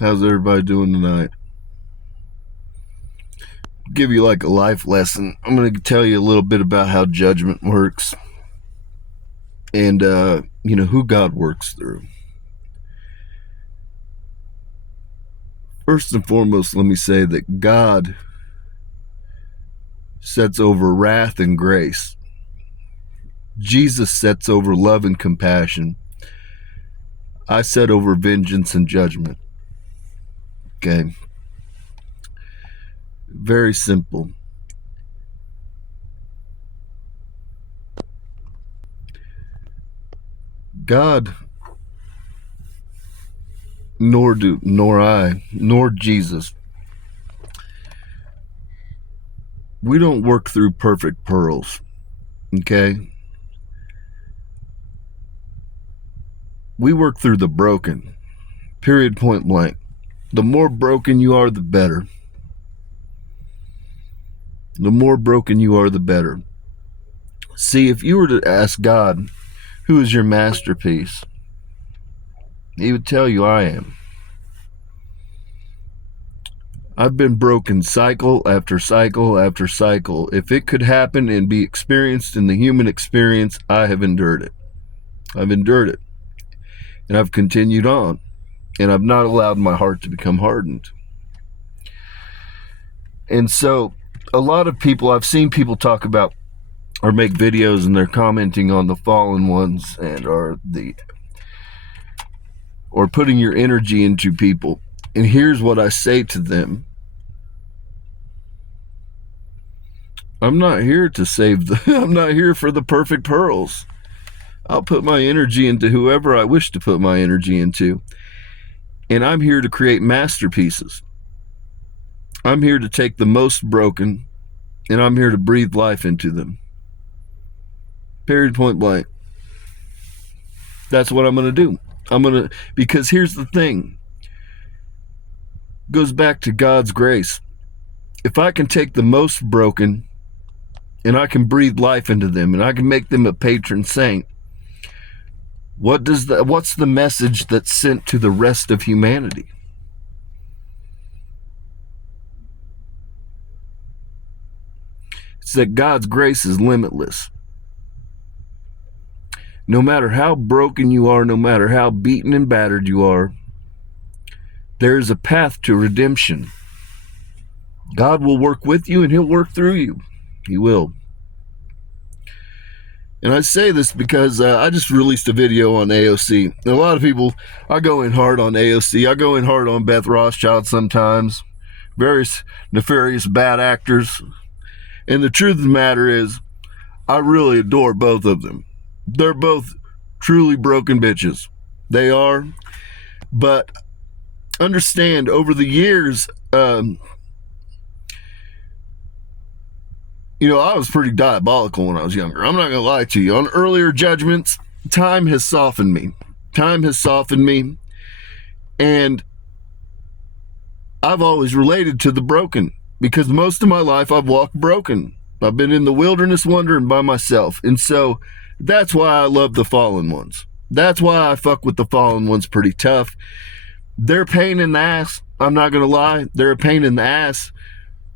How's everybody doing tonight? Give you like a life lesson. I'm going to tell you a little bit about how judgment works and, who God works through. First and foremost, let me say that God sets over wrath and grace. Jesus sets over love and compassion. I set over vengeance and judgment. Okay. Very simple. God, nor Jesus, we don't work through perfect pearls. Okay. We work through the broken. Period, point blank. The more broken you are, the better. The more broken you are, the better. See, if you were to ask God, who is your masterpiece? He would tell you, I am. I've been broken cycle after cycle after cycle. If it could happen and be experienced in the human experience, I have endured it. I've endured it. And I've continued on. And I've not allowed my heart to become hardened. And so, a lot of people, I've seen people talk about or make videos and they're commenting on the fallen ones and or putting your energy into people. And here's what I say to them. I'm not here to I'm not here for the perfect pearls. I'll put my energy into whoever I wish to put my energy into. And I'm here to create masterpieces. I'm here to take the most broken and I'm here to breathe life into them. Period, point blank. That's what I'm going to do. Because here's the thing. It goes back to God's grace. If I can take the most broken and I can breathe life into them and I can make them a patron saint, what's the message that's sent to the rest of humanity? It's that God's grace is limitless. No matter how broken you are, no matter how beaten and battered you are, there is a path to redemption. God will work with you and he'll work through you. He will. And I say this because I just released a video on AOC. And a lot of people, I go in hard on AOC. I go in hard on Beth Rothschild sometimes. Various nefarious bad actors. And the truth of the matter is, I really adore both of them. They're both truly broken bitches. They are. But understand, over the years, I was pretty diabolical when I was younger. I'm not going to lie to you. On earlier judgments, time has softened me. Time has softened me. And I've always related to the broken because most of my life I've walked broken. I've been in the wilderness wandering by myself. And so that's why I love the fallen ones. That's why I fuck with the fallen ones pretty tough. They're a pain in the ass. I'm not going to lie. They're a pain in the ass.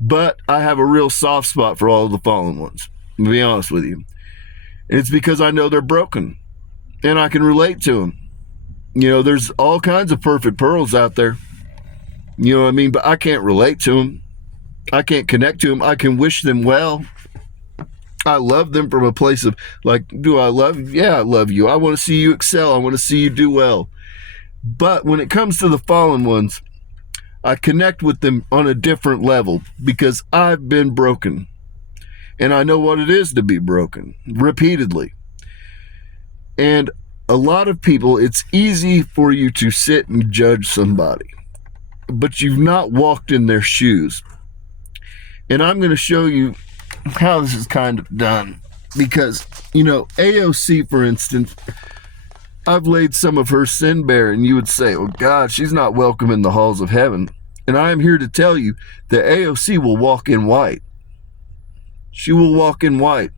But I have a real soft spot for all of the fallen ones, to be honest with you. And it's because I know they're broken. And I can relate to them. There's all kinds of perfect pearls out there. You know what I mean? But I can't relate to them. I can't connect to them. I can wish them well. I love them from a place of, do I love you? Yeah, I love you. I want to see you excel. I want to see you do well. But when it comes to the fallen ones, I connect with them on a different level because I've been broken. And I know what it is to be broken repeatedly. And a lot of people, it's easy for you to sit and judge somebody, but you've not walked in their shoes. And I'm going to show you how this is kind of done. Because, AOC, for instance, I've laid some of her sin bare, and you would say, oh God, she's not welcome in the halls of heaven. And I am here to tell you that AOC will walk in white. She will walk in white.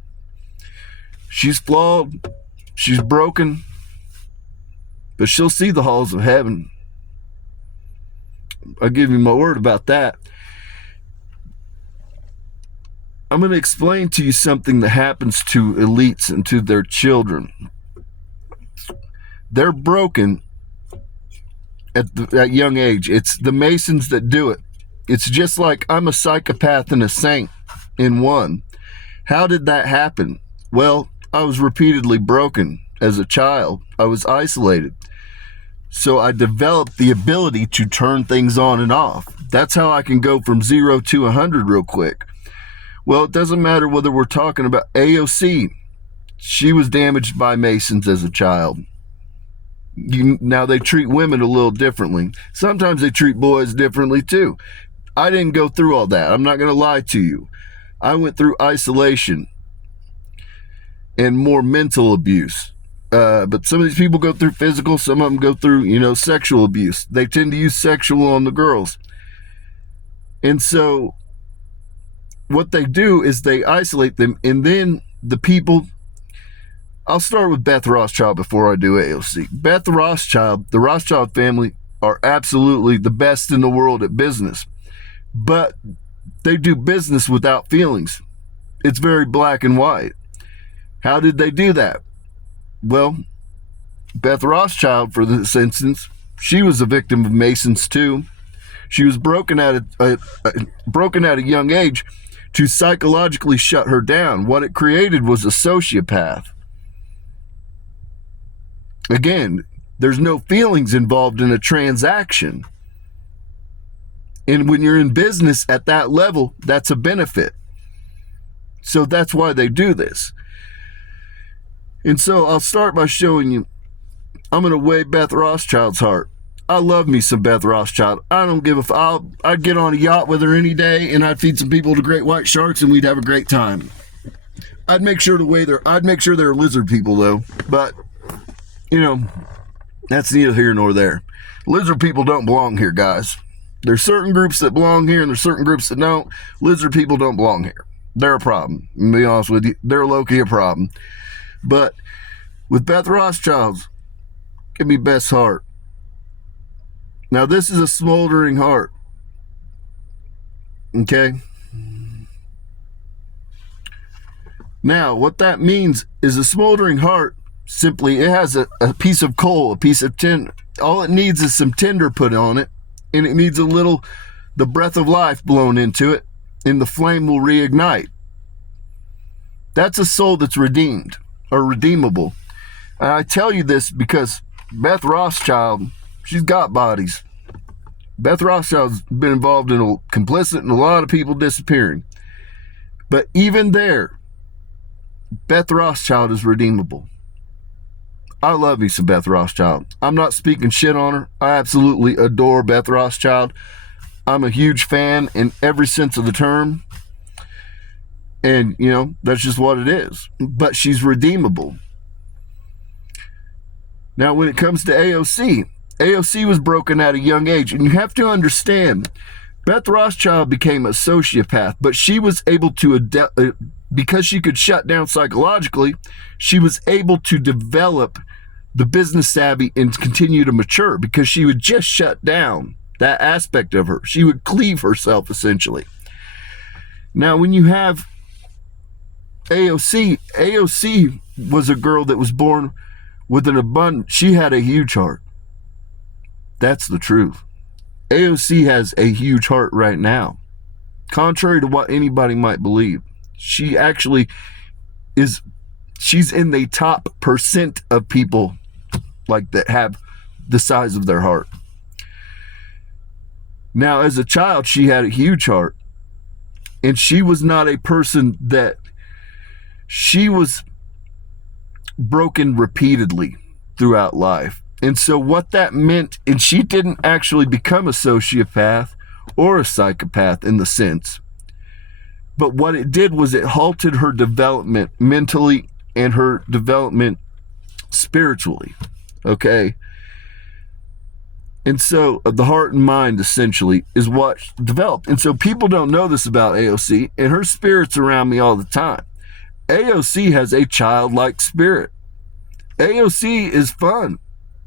She's flawed. She's broken. But she'll see the halls of heaven. I'll give you my word about that. I'm going to explain to you something that happens to elites and to their children. They're broken at that young age. It's the Masons that do it. It's just like I'm a psychopath and a saint in one. How did that happen? Well, I was repeatedly broken as a child. I was isolated. So I developed the ability to turn things on and off. That's how I can go from 0 to 100 real quick. Well, it doesn't matter whether we're talking about AOC. She was damaged by Masons as a child. Now they treat women a little differently. Sometimes they treat boys differently too. I didn't go through all that. I'm not going to lie to you. I went through isolation and more mental abuse. But some of these people go through physical. Some of them go through, sexual abuse. They tend to use sexual on the girls. And so what they do is they isolate them, and then the people, I'll start with Beth Rothschild before I do AOC. Beth Rothschild, the Rothschild family are absolutely the best in the world at business, but they do business without feelings. It's very black and white. How did they do that? Well, Beth Rothschild, for this instance, she was a victim of Masons too. She was broken at a young age to psychologically shut her down. What it created was a sociopath. Again, there's no feelings involved in a transaction. And when you're in business at that level, that's a benefit. So that's why they do this. And so I'll start by showing you, I'm going to weigh Beth Rothschild's heart. I love me some Beth Rothschild. I don't give a f. I'd get on a yacht with her any day, and I'd feed some people to great white sharks, and we'd have a great time. I'd make sure they're lizard people, though. But, that's neither here nor there. Lizard people don't belong here, guys. There's certain groups that belong here, and there's certain groups that don't. Lizard people don't belong here. They're a problem. To be honest with you, they're low-key a problem. But with Beth Rothschild's, give me Beth's heart. Now, this is a smoldering heart. Okay? Now, what that means is a smoldering heart, simply, it has a piece of coal, a piece of tin. All it needs is some tinder put on it, and it needs the breath of life blown into it, and the flame will reignite. That's a soul that's redeemed, or redeemable. And I tell you this because Beth Rothschild, she's got bodies. Beth Rothschild's been involved complicit in a lot of people disappearing. But even there, Beth Rothschild is redeemable. I love me some Beth Rothschild. I'm not speaking shit on her. I absolutely adore Beth Rothschild. I'm a huge fan in every sense of the term. And, that's just what it is. But she's redeemable. Now, when it comes to AOC was broken at a young age. And you have to understand, Beth Rothschild became a sociopath, but she was able to, because she could shut down psychologically, she was able to develop the business savvy and continue to mature because she would just shut down that aspect of her. She would cleave herself, essentially. Now, when you have AOC was a girl that was born with an abundant, she had a huge heart. That's the truth. AOC has a huge heart right now. Contrary to what anybody might believe, she actually she's in the top % of people like that have the size of their heart. Now, as a child, she had a huge heart. And she was not a person that, she was broken repeatedly throughout life. And so what that meant, and she didn't actually become a sociopath or a psychopath in the sense, but what it did was it halted her development mentally and her development spiritually. Okay? And so the heart and mind essentially is what developed. And so people don't know this about AOC, and her spirit's around me all the time. AOC has a childlike spirit. AOC is fun.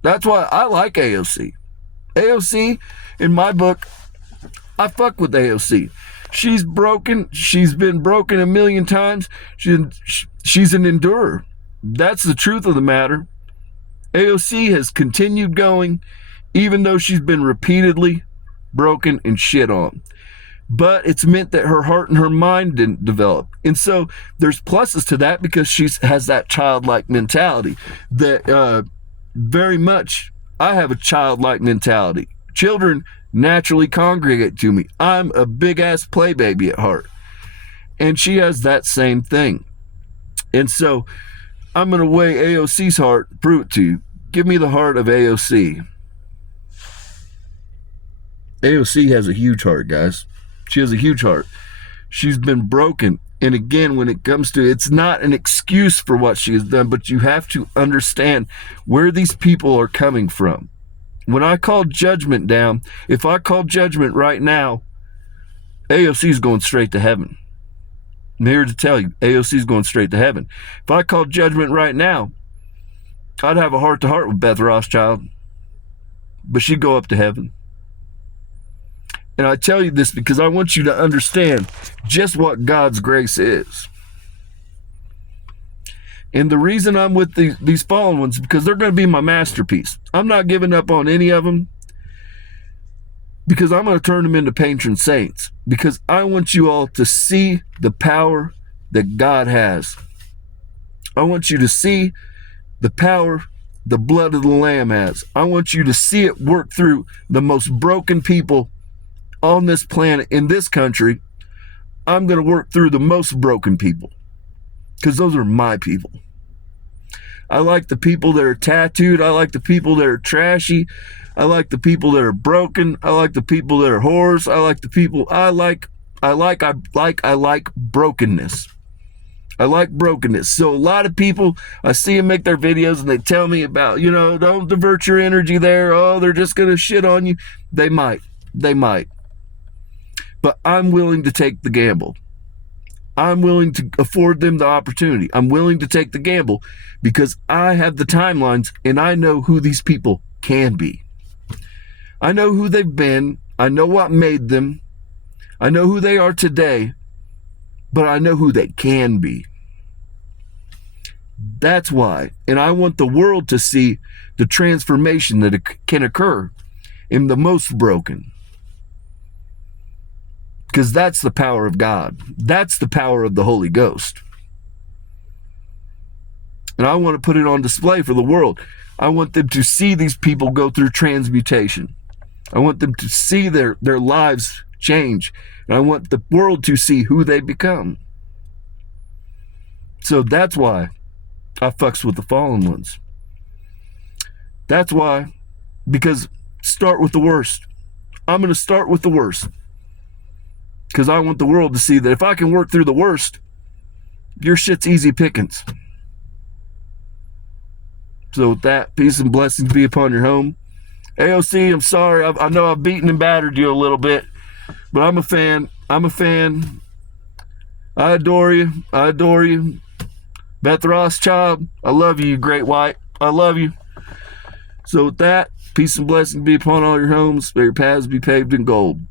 That's why I like AOC. AOC, in my book, I fuck with AOC. She's broken. She's been broken a million times. She's an endurer. That's the truth of the matter. AOC has continued going, even though she's been repeatedly broken and shit on. But it's meant that her heart and her mind didn't develop. And so there's pluses to that because she has that childlike mentality that very much, I have a childlike mentality. Children naturally congregate to me. I'm a big ass playbaby at heart. And she has that same thing. And so I'm going to weigh AOC's heart, prove it to you. Give me the heart of AOC. AOC has a huge heart, guys. She has a huge heart. She's been broken. And again, when it comes to, it's not an excuse for what she has done, but you have to understand where these people are coming from. When I call judgment down, if I call judgment right now, AOC is going straight to heaven. I'm here to tell you, AOC is going straight to heaven. If I called judgment right now, I'd have a heart-to-heart with Beth Rothschild, but she'd go up to heaven. And I tell you this because I want you to understand just what God's grace is. And the reason I'm with these fallen ones is because they're going to be my masterpiece. I'm not giving up on any of them because I'm going to turn them into patron saints. Because I want you all to see the power that God has. I want you to see the power the blood of the Lamb has. I want you to see it work through the most broken people on this planet, in this country. I'm going to work through the most broken people because those are my people. I like the people that are tattooed. I like the people that are trashy. I like the people that are broken. I like the people that are whores. I like the people I like brokenness. I like brokenness. So a lot of people, I see them make their videos and they tell me about, don't divert your energy there. Oh, they're just going to shit on you. They might. But I'm willing to take the gamble. I'm willing to afford them the opportunity. I'm willing to take the gamble because I have the timelines and I know who these people can be. I know who they've been. I know what made them. I know who they are today, but I know who they can be. That's why. And I want the world to see the transformation that can occur in the most broken. Because that's the power of God. That's the power of the Holy Ghost. And I want to put it on display for the world. I want them to see these people go through transmutation. I want them to see their lives change. And I want the world to see who they become. So that's why I fucks with the fallen ones. That's why, because start with the worst. I'm going to start with the worst. Because I want the world to see that if I can work through the worst, your shit's easy pickings. So with that, peace and blessings be upon your home. AOC, I'm sorry. I know I've beaten and battered you a little bit, but I'm a fan. I adore you. Beth Rothschild, I love you, you great white. I love you. So with that, peace and blessings be upon all your homes. May your paths be paved in gold.